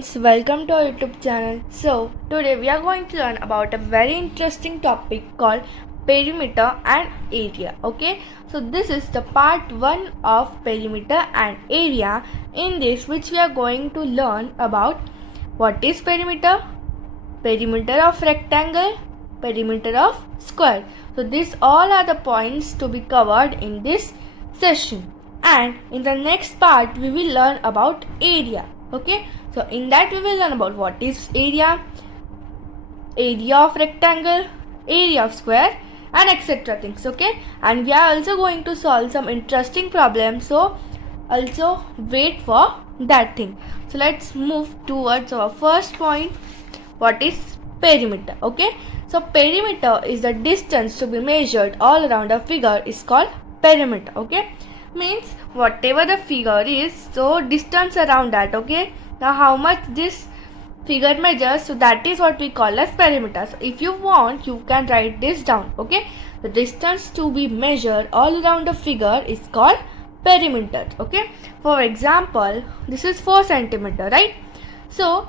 friends, welcome to our YouTube channel. So today we are going to learn about a very interesting topic called perimeter and area. Okay, so this is the part 1 of perimeter and area. In this, which we are going to learn about what is perimeter, perimeter of rectangle, perimeter of square. So these all are the points to be covered in this session. And in the next part we will learn about area. Okay, so in that we will learn about what is area, area of rectangle, area of square, and etc. things. Okay, and we are also going to solve some interesting problems, so also wait for that thing. So let's move towards our first point. What is perimeter? Okay, so perimeter is the distance to be measured all around a figure is called perimeter. Okay, means whatever the figure is, so distance around that. Okay, now how much this figure measures, so that is what we call as perimeter. So if you want, you can write this down. Okay, the distance to be measured all around a figure is called perimeter. Okay, for example, this is 4 centimeter, right? So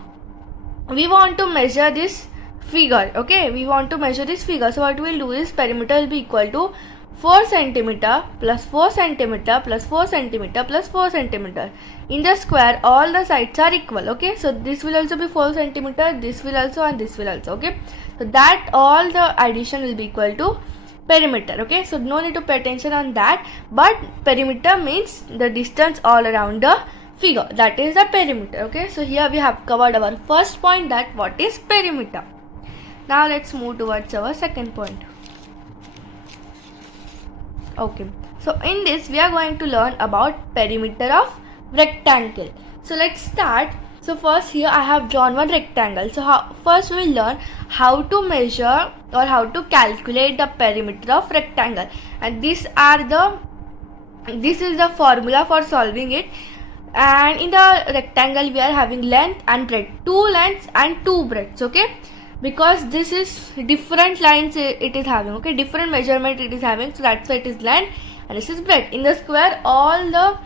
we want to measure this figure. Okay, we want to measure this figure, so what we'll do is perimeter will be equal to 4 centimeter plus 4 centimeter plus 4 centimeter plus 4 centimeter. In the square, all the sides are equal. Okay, so this will also be 4 centimeter, this will also, and this will also. Okay, so that all the addition will be equal to perimeter. Okay, so no need to pay attention on that, but perimeter means the distance all around the figure, that is the perimeter. Okay, so here we have covered our first point, that what is perimeter. Now let's move towards our second point. Okay, so in this we are going to learn about perimeter of rectangle. So let's start. So first here I have drawn one rectangle. So first we will learn how to measure or how to calculate the perimeter of rectangle, and this is the formula for solving it. And in the rectangle we are having length and breadth, 2 lengths and 2 breadths. Okay, because this is different lines it is having. Okay, different measurement it is having, so that's why it is length and this is breadth. In the square, all the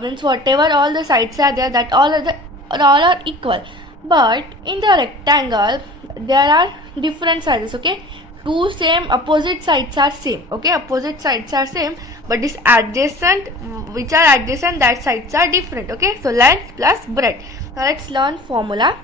means whatever all the sides are there, that all are equal, but in the rectangle there are different sizes. Okay, two same opposite sides are same. Okay, opposite sides are same, but this adjacent, which are adjacent, that sides are different. Okay, so length plus breadth. Now let's learn formula.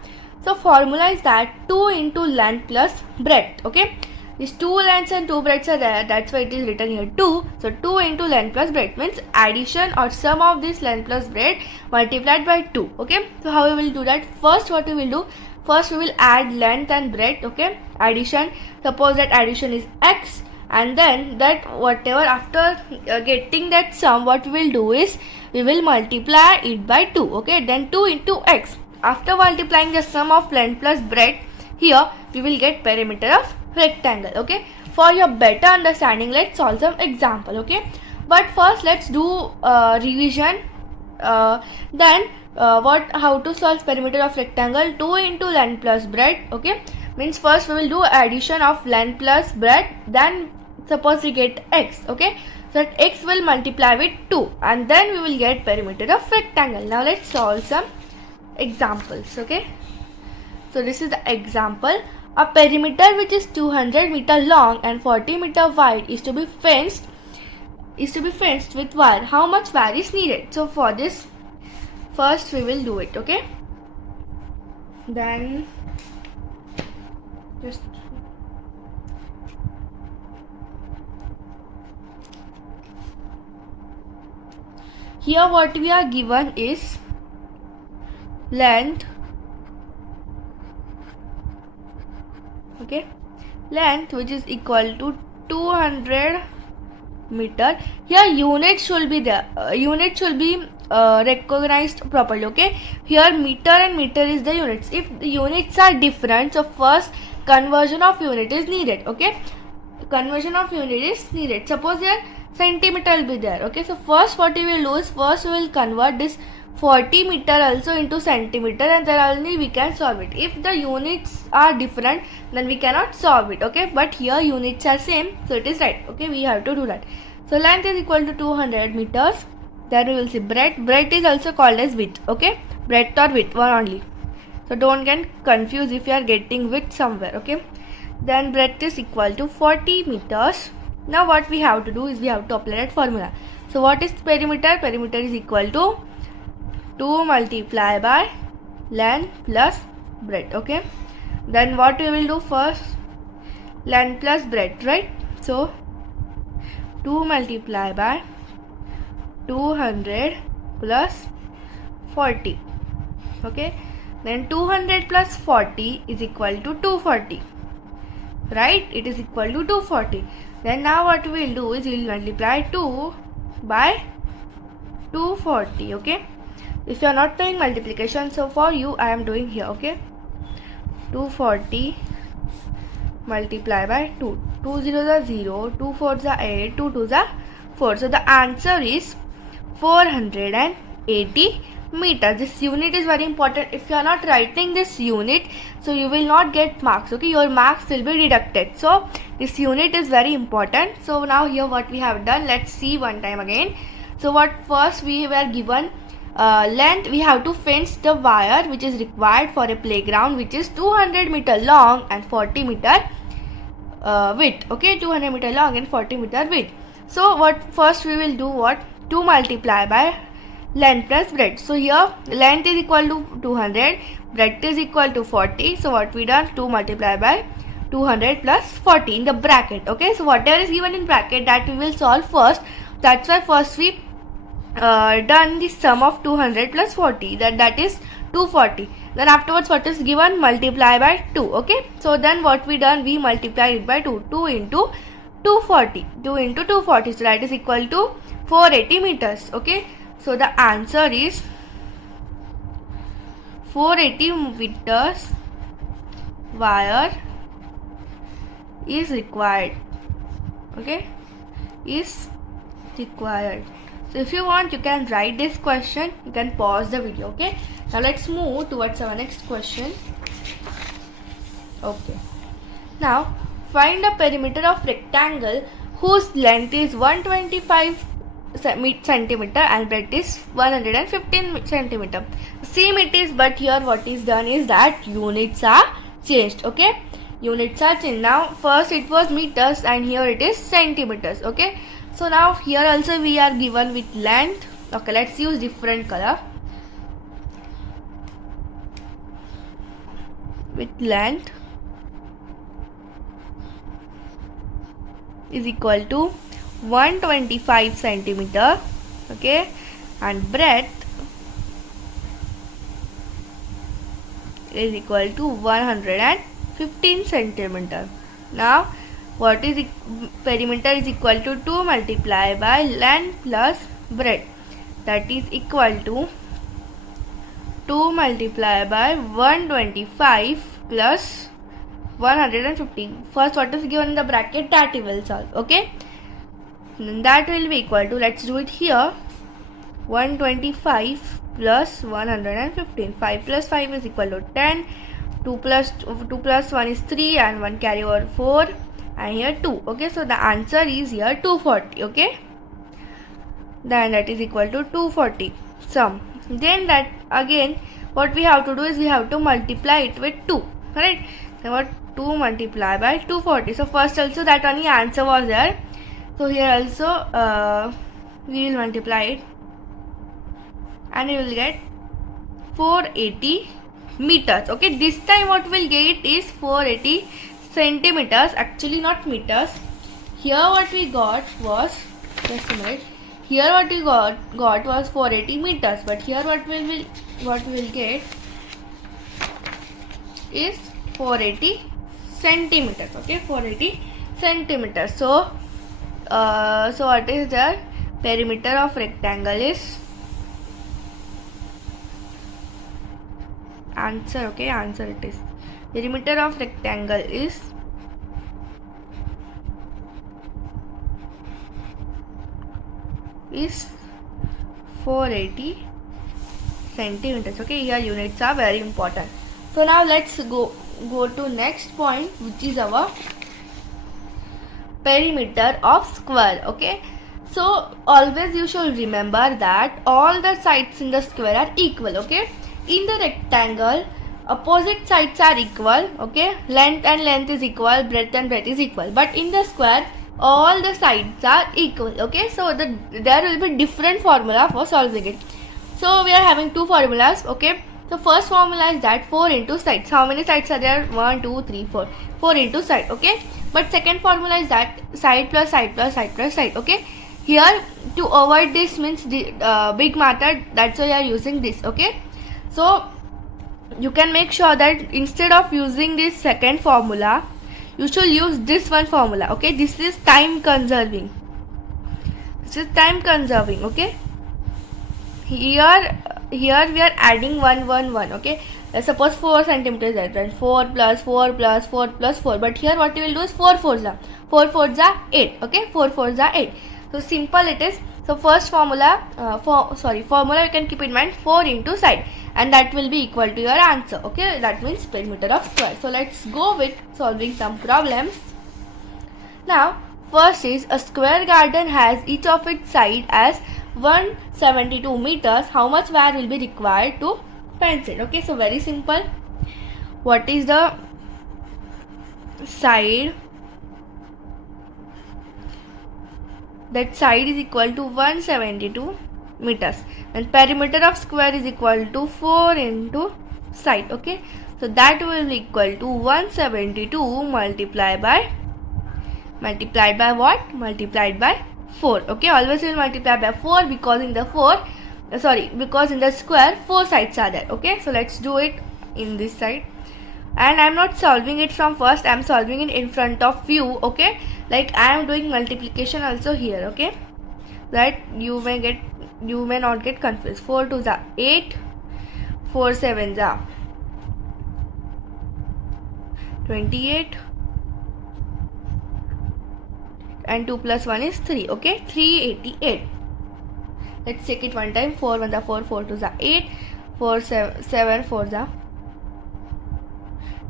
So formula is that 2 into length plus breadth. Okay, these 2 lengths and 2 breadths are there, that's why it is written here 2. So 2 into length plus breadth means addition or sum of this length plus breadth multiplied by 2. Okay, so how we will do that? First what we will do, first we will add length and breadth. Okay, addition, suppose that addition is x, and then that whatever after getting that sum, what we will do is we will multiply it by 2. Okay, then 2 into x. After multiplying the sum of length plus breadth, here we will get perimeter of rectangle. Okay, for your better understanding, let's solve some example. Okay, but first let's do revision. Then how to solve perimeter of rectangle? 2 into length plus breadth. Okay, means first we will do addition of length plus breadth, then suppose we get x. Okay, so that x will multiply with 2, and then we will get perimeter of rectangle. Now let's solve some examples. Okay, so this is the example. A perimeter which is 200 meter long and 40 meter wide is to be fenced with wire. How much wire is needed? So for this, first we will do it. Okay, then just here what we are given is length. Okay, length which is equal to 200 meter. Here unit should be there, unit should be recognized properly. Okay, here meter and meter is the units. If the units are different, so first conversion of unit is needed. Okay, conversion of unit is needed. Suppose here centimeter will be there. Okay, so first what we will do is, first we will convert this 40 meter also into centimeter, and then only we can solve it. If the units are different, then we cannot solve it. Okay, but here units are same, so it is right. Okay, we have to do that. So length is equal to 200 meters. Then we will see breadth. Breadth is also called as width. Okay, breadth or width, one only. So don't get confused if you are getting width somewhere, okay. Then breadth is equal to 40 meters. Now what we have to do is we have to apply that formula. So what is perimeter? Perimeter is equal to 2 multiplied by length plus breadth, okay. Then what we will do first? Length plus breadth, right? So 2 multiplied by 200 plus 40, okay. Then 200 plus 40 is equal to 240, right? It is equal to 240. Then now what we will do is we will multiply 2 by 240, okay. If you are not doing multiplication, so for you I am doing here, okay. 240 multiply by 2. 2 zeros are 0, 2 fours are 8, 2 twos are 4. So the answer is 480 meters. This unit is very important. If you are not writing this unit, so you will not get marks, okay. Your marks will be deducted. So this unit is very important. So now here what we have done, let's see one time again. So what first we were given length, we have to fence the wire which is required for a playground, which is 200 meter long and 40 meter width, okay. 200 meter long and 40 meter width. So what first we will do, what 2 multiply by length plus breadth. So here length is equal to 200, breadth is equal to 40. So what we done, 2 multiply by 200 plus 40 in the bracket, okay. So whatever is given in bracket, that we will solve first. That's why first we done the sum of 200 plus 40, that is 240. Then afterwards what is given, multiply by 2, okay. So then what we done, we multiply it by 2. 2 into 240, 2 into 240, so that is equal to 480 meters, okay. So the answer is 480 meters wire is required, okay, is required. So if you want, you can write this question, you can pause the video, okay. Now let's move towards our next question. Okay, now find the perimeter of rectangle whose length is 125 centimeter and breadth is 115 centimeter. Same it is, but here what is done is that units are changed, okay. Units are changed. Now first it was meters and here it is centimeters, okay. So now here also we are given with length, okay. Let's use different color. With length is equal to 125 centimeter, okay, and breadth is equal to 115 centimeter. Now what is perimeter is equal to 2 multiply by length plus breadth, that is equal to 2 multiply by 125 plus 115. First what is given in the bracket, that we will solve, okay. Then that will be equal to, let's do it here, 125 plus 115. 5 plus 5 is equal to 10. 2 plus 1 is 3 and 1 carry over 4 and here 2, okay. So the answer is here 240, okay. Then that is equal to 240 sum. Then that again what we have to do is we have to multiply it with 2, right. So what 2 multiply by 240. So first also that only answer was there. So here also we will multiply it and we will get 480 meters, okay. This time what we'll get is 480 centimeters, actually not meters. Here what we got was, just a minute, here what we got was 480 meters, but here what we will get is 480 centimeters, okay. 480 centimeters. So so what is the perimeter of rectangle is answer, okay. Answer it is, perimeter of rectangle is 480 centimeters, okay. Here units are very important. So now let's go to next point, which is our perimeter of square, okay. So always you should remember that all the sides in the square are equal, okay. In the rectangle opposite sides are equal, okay, length and length is equal, breadth and breadth is equal, but in the square all the sides are equal, okay. So there will be different formula for solving it. So we are having two formulas, okay. So first formula is that 4 into sides. How many sides are there? 1 2 3 4. 4 into side, okay. But second formula is that side plus side plus side plus side, okay. Here to avoid this means the big method, that's why you are using this, okay. So you can make sure that instead of using this second formula, you should use this one formula, okay. This is time conserving. Okay. Here we are adding 1 okay. Suppose 4 centimeters that, then 4 plus 4 plus 4 plus 4, but here what you will do is 4 4s are 8, okay. 4 4s are 8. So simple it is. So first formula you can keep in mind 4 into side, and that will be equal to your answer, okay. That means perimeter of square. So let's go with solving some problems. Now first is a square garden has each of its side as 172 meters. How much wire will be required to fence it? Okay, so very simple. What is the side? That side is equal to 172 meters, and perimeter of square is equal to 4 into side, okay. So that will be equal to 172 multiplied by what? Multiplied by 4, okay. Always will multiply by 4 because in the square 4 sides are there, okay. So let's do it in this side, and I'm not solving it from first, I'm solving it in front of you, okay. Like I am doing multiplication also here, okay, that you may not get confused. 4 2s are 8, 4 7s are 28, and 2 plus 1 is 3, okay. 388. Let's check it one time. 4 1s are 4, 4 2s are 8, 4 7 4s are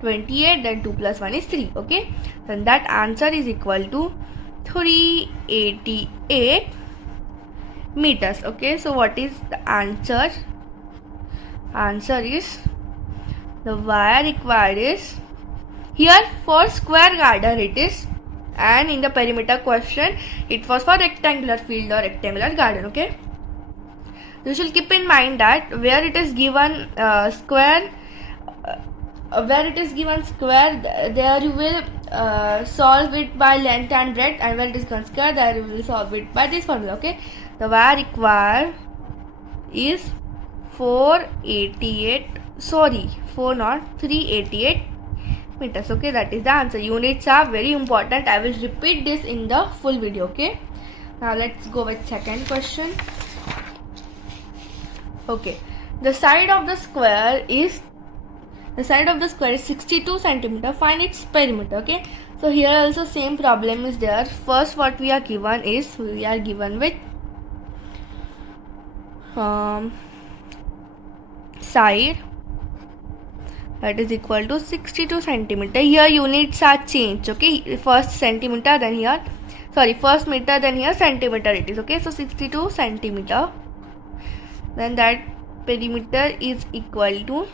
28, then 2 plus 1 is 3, okay. Then that answer is equal to 388 meters, okay. So what is the answer? Answer is the wire required is, here for square garden it is, and in the perimeter question it was for rectangular field or rectangular garden, okay. You should keep in mind that where it is given square, there you will solve it by length and breadth, and where it is given square, there you will solve it by this formula, okay. The wire required is 388 meters, okay. That is the answer. Units are very important. I will repeat this in the full video, okay. Now let's go with second question. Okay, the side of the square is 62 centimeter. Find its perimeter, okay. So here also same problem is there. First what we are given is, we are given with side that is equal to 62 centimeter. Here units are changed, okay. First centimeter, then here first meter, then here centimeter it is, okay. So 62 centimeter, then that perimeter is equal to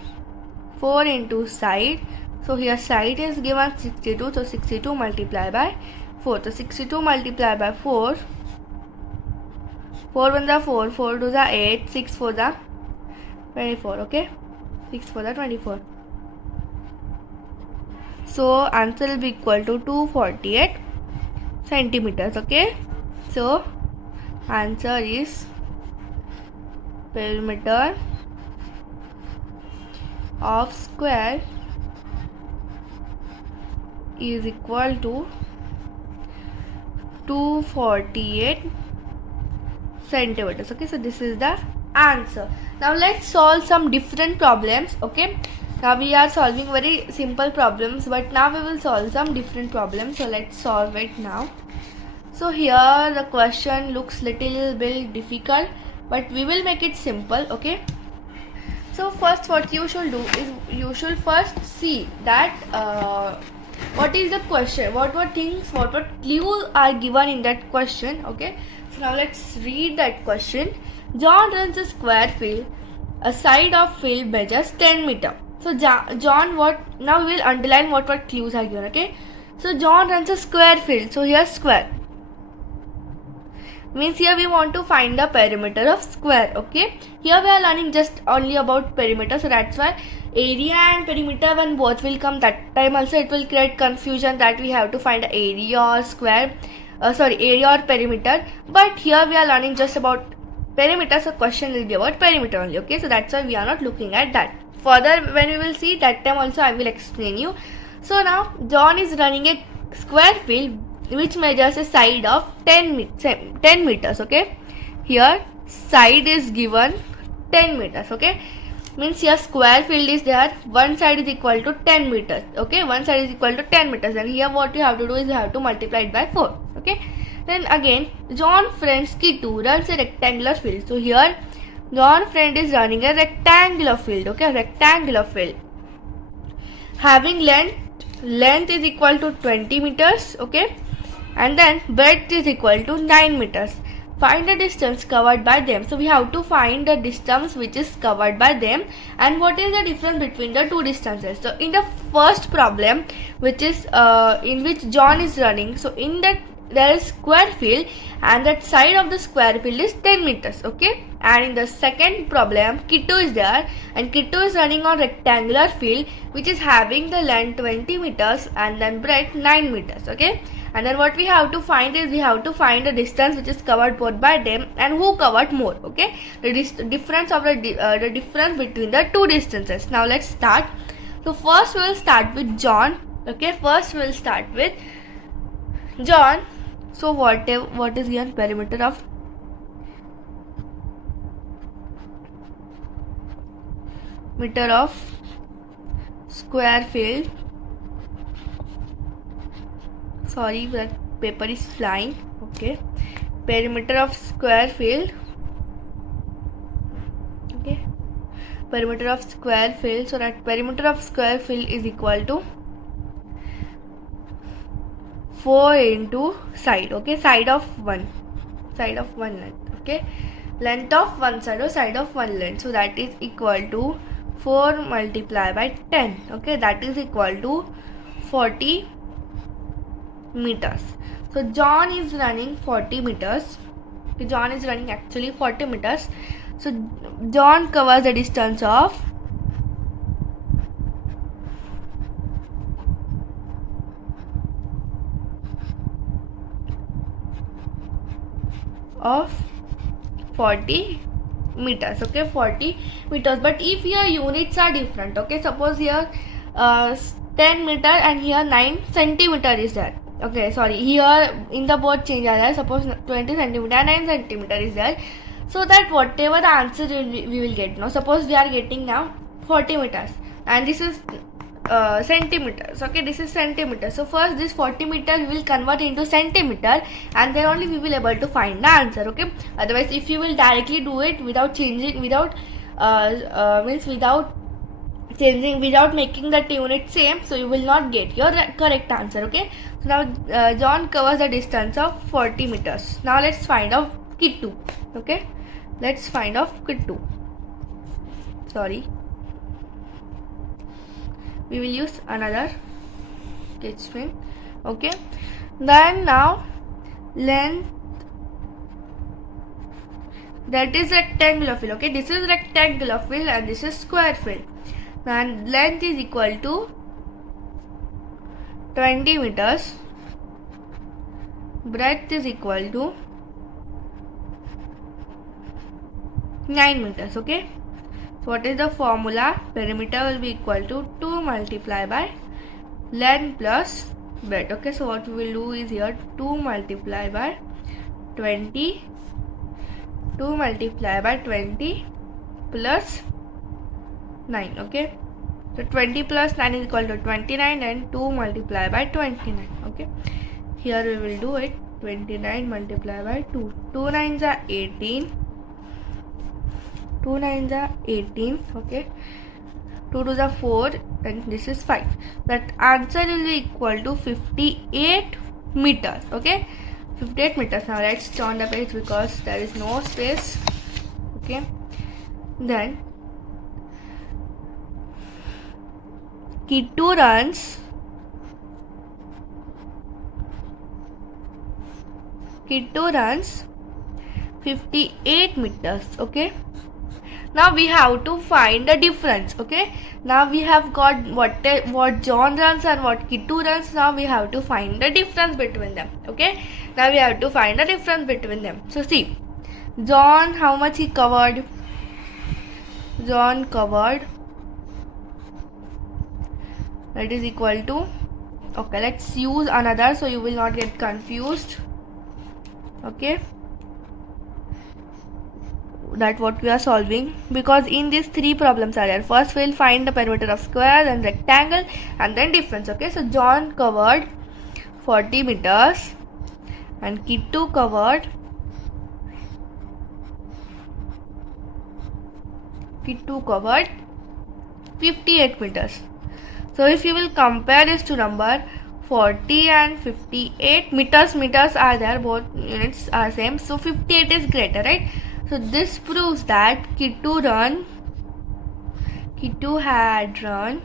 4 into side. So here side is given 62, so 62 multiplied by 4. So 62 multiplied by 4, 4 1s are 4, 4 2s are 8, 6 4s are 24, okay. 6 4s are 24. So answer will be equal to 248 centimeters, okay. So answer is perimeter of square is equal to 248 centimeters, okay. So this is the answer. Now let's solve some different problems, okay. Now we are solving very simple problems, but now we will solve some different problems. So let's solve it now. So here the question looks little bit difficult, but we will make it simple, okay. So first what you should do is, you should first see that what is the question, what things, what clues are given in that question, okay. So now let's read that question. John runs a square field. A side of field measures 10 meter. So John, what now we will underline what clues are given. Okay, so John runs a square field. So here square means here we want to find the perimeter of square. Okay, here we are learning just only about perimeter, so that's why area and perimeter when both will come, that time also it will create confusion that we have to find area or square, area or perimeter. But here we are learning just about perimeter, so question will be about perimeter only. Okay, so that's why we are not looking at that. Further when we will see, that time also I will explain you. So now John is running a square field which measures a side of 10 meters. Okay, here side is given 10 meters. Okay, means here square field is there, one side is equal to 10 meters. Okay, one side is equal to 10 meters, and here what you have to do is you have to multiply it by 4. Okay, then again John friend's Kitu runs a rectangular field. So here John friend is running a rectangular field. Okay, rectangular field having length is equal to 20 meters. Okay, and then breadth is equal to 9 meters. Find the distance covered by them. So we have to find the distance which is covered by them, and what is the difference between the two distances. So in the first problem, which is in which John is running, so in that there is square field and that side of the square field is 10 meters. Okay, and in the second problem Kitu is there and Kitu is running on rectangular field which is having the length 20 meters and then breadth 9 meters. Okay, and then what we have to find is we have to find the distance which is covered both by them and who covered more. Okay, the difference of the difference between the two distances. Now let's start. So first we will start with John. Okay, first we will start with John. So what is given? Perimeter of square field. Sorry, that paper is flying. Okay, perimeter of square field. Okay, perimeter of square field. So that perimeter of square field is equal to 4 into side. Okay, side of one length. Okay, length of one side or side of one length. So that is equal to 4 multiplied by 10. Okay, that is equal to 40 meters. So John is running 40 meters. Okay, John is running actually 40 meters. So John covers the distance of 40 meters. Okay, 40 meters. But if your units are different, okay, suppose here 10 meter and here 9 centimeter is there. Okay, sorry, here in the board change are there. Suppose 20 centimeter and 9 centimeter is there. So that whatever the answer we will get. Now suppose we are getting now 40 meters and this is centimeters. Okay, this is centimeters. So first this 40 meter we will convert into centimeter and then only we will able to find the answer. Okay, otherwise if you will directly do it without changing, without making that unit same, so you will not get your correct answer. Okay, so now John covers the distance of 40 meters. Now let's find out Kitu. Okay, let's find out Kitu. Sorry, we will use another sketch pen. Okay, then now length, that is rectangular field. Okay, this is rectangular field and this is square field. And length is equal to 20 meters, breadth is equal to 9 meters. Okay, so what is the formula? Perimeter will be equal to 2 multiplied by length plus breadth. Okay, so what we will do is here 2 multiplied by 20, 2 multiplied by 20 plus 9. Okay, so 20 plus 9 is equal to 29 and 2 multiplied by 29. Okay, here we will do it. 29 multiplied by 2, 2 9s are 18, 2 9s are 18. Okay, 2 2s are 4 and this is 5. That answer will be equal to 58 meters. Okay, 58 meters. Now let's turn the page because there is no space. Okay, then Kittu runs 58 meters. Okay, now we have to find the difference. Okay, now we have got what John runs and what Kittu runs. Now we have to find the difference between them. Okay, now we have to find the difference between them. So see, John, how much he covered? John covered, that is equal to, okay, let's use another so you will not get confused. Okay, that what we are solving, because in these three problems are there. First we'll find the perimeter of square, then rectangle, and then difference. Okay, so John covered 40 meters and Kittu covered 58 meters. So if you will compare these two number, 40 and 58, meters are there, both units are same, so 58 is greater, right? So this proves that Kittu had run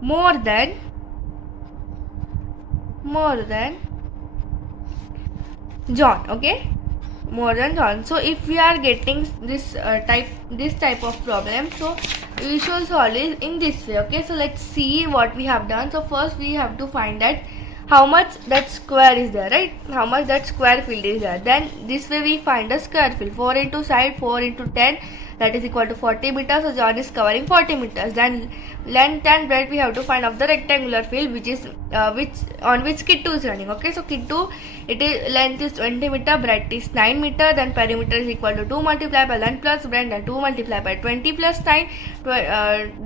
more than John. Okay, more than John. So if we are getting this type of problem, so we should solve it in this way. Okay, so let's see what we have done. So first we have to find that how much that square is there, right? How much that square field is there. Then this way we find the square field. 4 into side, 4 into 10, that is equal to 40 meters. So John is covering 40 meters. Then length and breadth we have to find of the rectangular field, which is on which Kittu is running. Okay, so Kittu, it is length is 20 meter, breadth is 9 meter. Then perimeter is equal to 2 multiplied by length plus breadth, and 2 multiplied by 20 plus 9,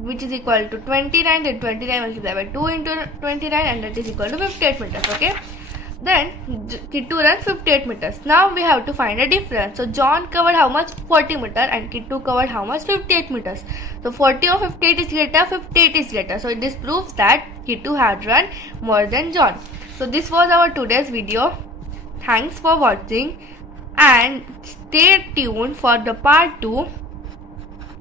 which is equal to 29. Then 29 multiplied by 2 into 29, and that is equal to 58 meters. Okay, then Kittu runs 58 meters. Now we have to find a difference. So John covered how much? 40 meter, and Kittu covered how much? 58 meters. So 40 or 58 is greater, 58 is greater. So this proves that Kittu had run more than John. So this was our today's video. Thanks for watching and stay tuned for the part 2.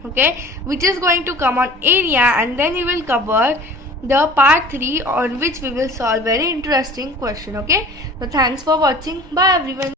Okay, which is going to come on area, and then we will cover the part 3 on which we will solve very interesting question. Okay, so thanks for watching. Bye everyone.